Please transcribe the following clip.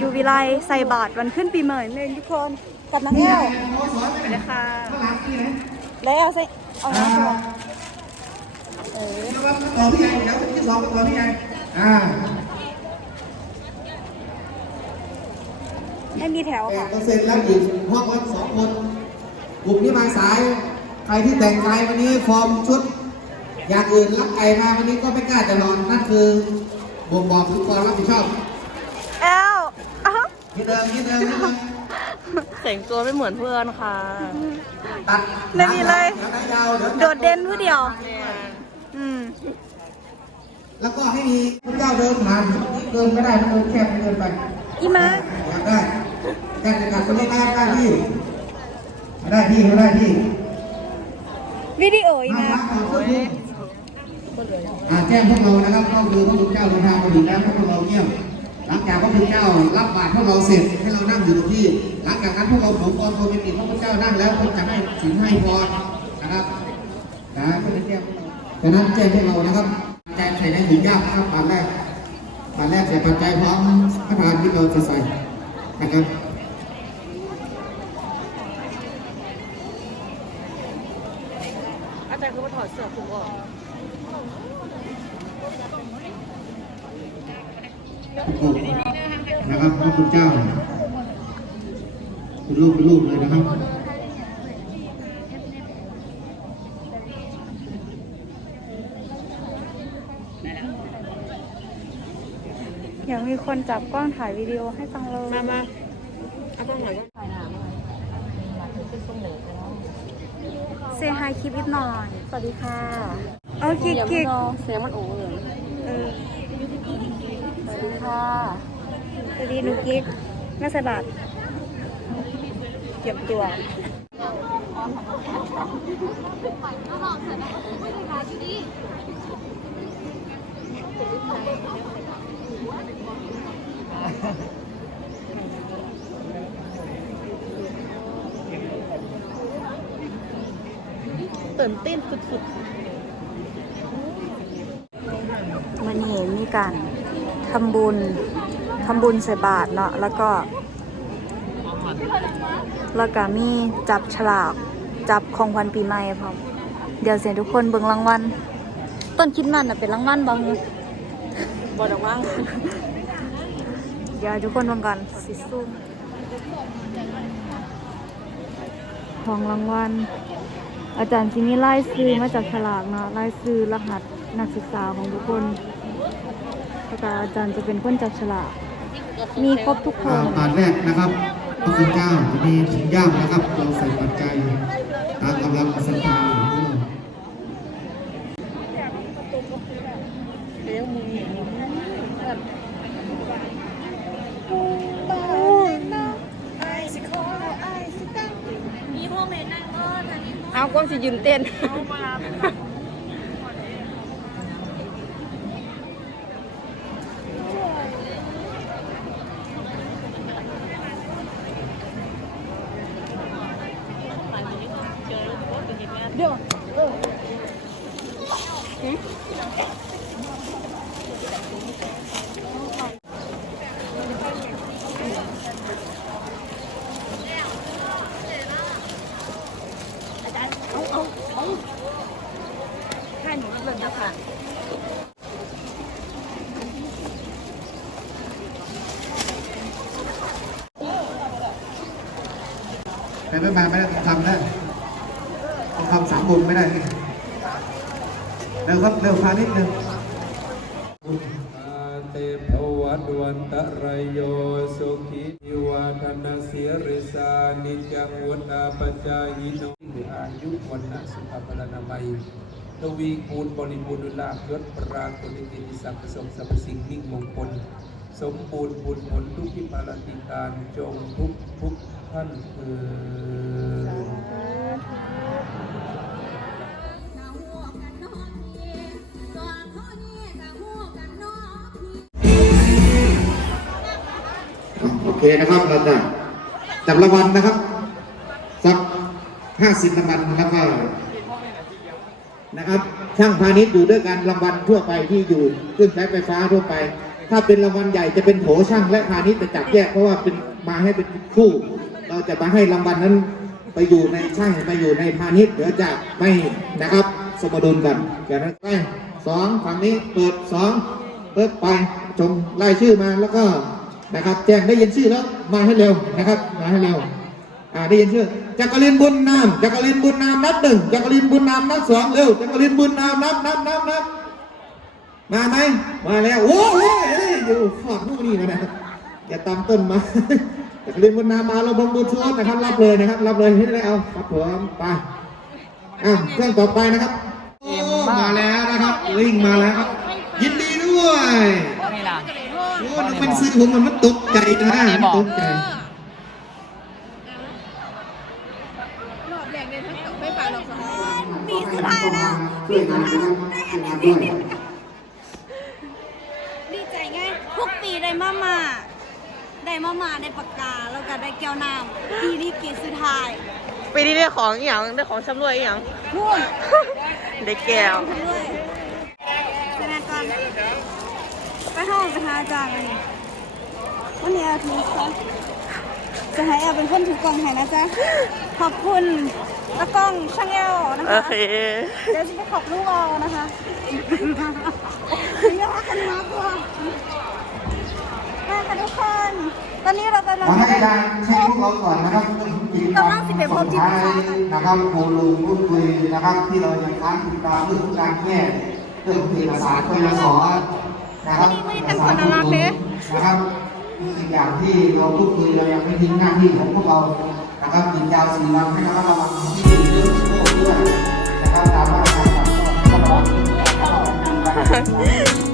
อยู่วิไลใส่บาทวันขึ้นปีใหม่เลยทุกคนกับนักแก้วเลยค่ะแล้วเอาใส่เอาน้ำก่อนเออต่อพี่ใหญ่แล้วที่สองต่อพี่ใหญ่อ่าให้มีแถวค่ะเปอร์เซ็นต์แล้วอีกห้องละสองคนกลุ่มที่มาสายใครที่แต่งกายวันนี้ฟอร์มชุด อย่างอื่นรับไก่มาวันนี้ก็ไม่กล้าจะนอนนั่นคือบ่งบอกถึงความรับผิดชอบ อ้าวที่เดิมที่เดิมที่เดิมแต่งตัวไม่เหมือนเพื่อนค่ะ ตัดไม่มีเลย ดี๋วหายาวเดี๋ยวโดดเด่นผู้เดียวเนี่ยอืม แล้วก็ให้มีพระเจ้าเดินผ่านเดินไม่ได้มันเดินแคบเกินไป อีมาอยากได้การจัดการคนนี้ได้ได้ที่ได้ที่เขาได้ที่วิดีโออีมามาครับขอบคุณอ่าแจ้งพวกเรานะครับก็คือพระคุณเจ้าเดินทางมาถึงแล้วพวกเราเงียบ หลังจากพระคุณเจ้ารับบาตรพวกเราเสร็จให้เรานั่งอยู่ตรงที่ หลังจากนั้นพวกเราผมกรโทรไปติดพระคุณเจ้านั่งแล้วคนจะให้สินให้พรนะครับนะก็จะแจ้งดังนั้นแจ้งพวกเรานะครับแจ้งใส่ในถุงยากครับบาทแรกบาทแรกใส่ปัจจัยพร้อมพระทานที่เราจะใส่นะครับอาจารย์คือมาถอดเสื้อคลุมออก นะครับพระคุณเจ้าเป็นรูปเป็นรูปเลยนะครับอยากมีคนจับกล้องถ่ายวิดีโอให้ฟังเลยมามาเอาต้องหน่อยก็เซฮายคลิปนิดหน่อย สวัสดีค่ะ โอเคอย่ากิ๊เพิ่งกรอเสียงมันโอ้เลยเออสวัสดี ค่ะสวัสดีนูกิ๊กแม่ใส่บาทเตรียมตัวตื่นเต้นสุดๆมันเห็นมีการ ทำบุญทำบุญใส่บาทเนาะแล้วก็แล้วก็มีจับฉลากจับของขวัญปีใหม่พร้อมเดี๋ยวเสียทุกคนเบิ่งรางวัลต้นคิดมันน่ะเป็นรางวัลบางๆบอดออกว่างเดี๋ยวทุกคนเบิ่งกันสิซุ่มของรางวัลอาจารย์ที่มีไล่ซื้อมาจากฉลากเนาะไล่ซื้อรหัสนักศึกษาของทุกคน แล้วก็อาจารย์จะเป็นคนจับฉลากมีครบทุกคอ่านบาทแรกนะครับพระคุณเจ้าจะมีถุงย่ามนะครับ เราใส่ปัจจัยตามกำลังศรัทธาของเราเลี้ยงมืออย่างนี้แบบเอากล้องสิยืนเต้น เดี๋ยว แค่หนูเลยนะคะไปไม่มาไม่ได้ต้องทำนะต้องทำสามบุญไม่ได้ เร็วครับเร็วพานิดนึงอาเตภวัตวันตรยโยสุขีวาธนาเสียริสานิจังวุตาปัจจายิโนอายุวันนะสุขภานามัยทวีคูณบริบูรณ์ลาภยศปรากฏกิติศักดิ์สมสรรพสิ่งมิ่งมงคล สมบูรณ์บุญผลทุกที่ปาลติการจงทุกทุกท่านเอ่ย เคนะครับเราจะจับรางวัลนะครับสักห้าสิบรางวัลแล้วก็นะครับ ช่างพาณิชย์อยู่ด้วยกันรางวัลทั่วไปที่อยู่เครื่องใช้ไฟฟ้าทั่วไป ถ้าเป็นรางวัลใหญ่จะเป็นโถช่างและพาณิชย์จะจับแยกเพราะว่าเป็นมาให้เป็นคู่ เราจะมาให้รางวัลนั้นไปอยู่ในช่างไปอยู่ในพาณิชย์เดี๋ยวจะไม่นะครับสมดุลกันอย่างนั้นไปสองฝั่งนี้เปิดสองเปิดไปชมรายชื่อมาแล้วก็ นะครับแจ้งได้ยินชื่อแล้วมาให้เร็วนะครับ มาให้เร็วอ่าได้ยินชื่อจักรินบุญนามจักรินบุญนามนับหนึ่งจักรินบุญนามนับสองเร็วจักรินบุญนามนับนับนับนับมาไหมมาแล้วโอ้โหเอ้ยอยู่ฝอดนู่นนี่นะอย่าตามต้นมาจักรินบุญนามมาเราบงบุญชวนนะครับ รับเลยนะครับ รับเลยให้ได้เอาครับผมไปอะเครื่องต่อไปนะครับมาแล้วนะครับลิงมาแล้วครับ ยินดีด้วย นี่ล่ะโอ้นึกเป็นซื้อผมมันมันตกใจนะมันตกใจรอบแรกเลยทั้งเสาไฟฟ้าเราสองปีสุดท้ายแล้วช่วยงานด้วยด้วยดีใจไงทุกปีได้มามาได้มามาได้ปากกาแล้วก็ได้แก้วน้ำปีนี้ปีสุดท้ายปีนี้ได้ของอหย่างได้ของชำรวยอหย่างพูดได้แก้ว ด้วยแสดงก่อน ไปห้องไปหาอาจารย์เลยวันนี้อาทิตย์ค่ะจะให้แอลเป็นคนถือกล่องให้นะจ๊ะ ขอบคุณตะกล้องช่างแอลนะโอคะ เค เดี๋ยวจะไปขอบลูกเอานะคะเดี๋ยวกันมาพวกแม่ค่ะทุกคน ตอนนี้เรากำลังขอให้อาจารย์เช็คพวกเราก่อนนะครับกิจกรรมสุดท้ายนะครับโคลูพูดคุยนะครับ ที่เราจะค้างติดตามเรื่องของการแก้เรื่องของเอกสารกยศ นะครับนะครับอีกอย่างที่เราพูดคุยเรายังไม่ทิ้งหน้าที่ของพวกเรานะครับยิงยาวสีลำให้ระมัดระวังที่เรื่องโชคด้วยนะครับตามมาตรการต่างๆ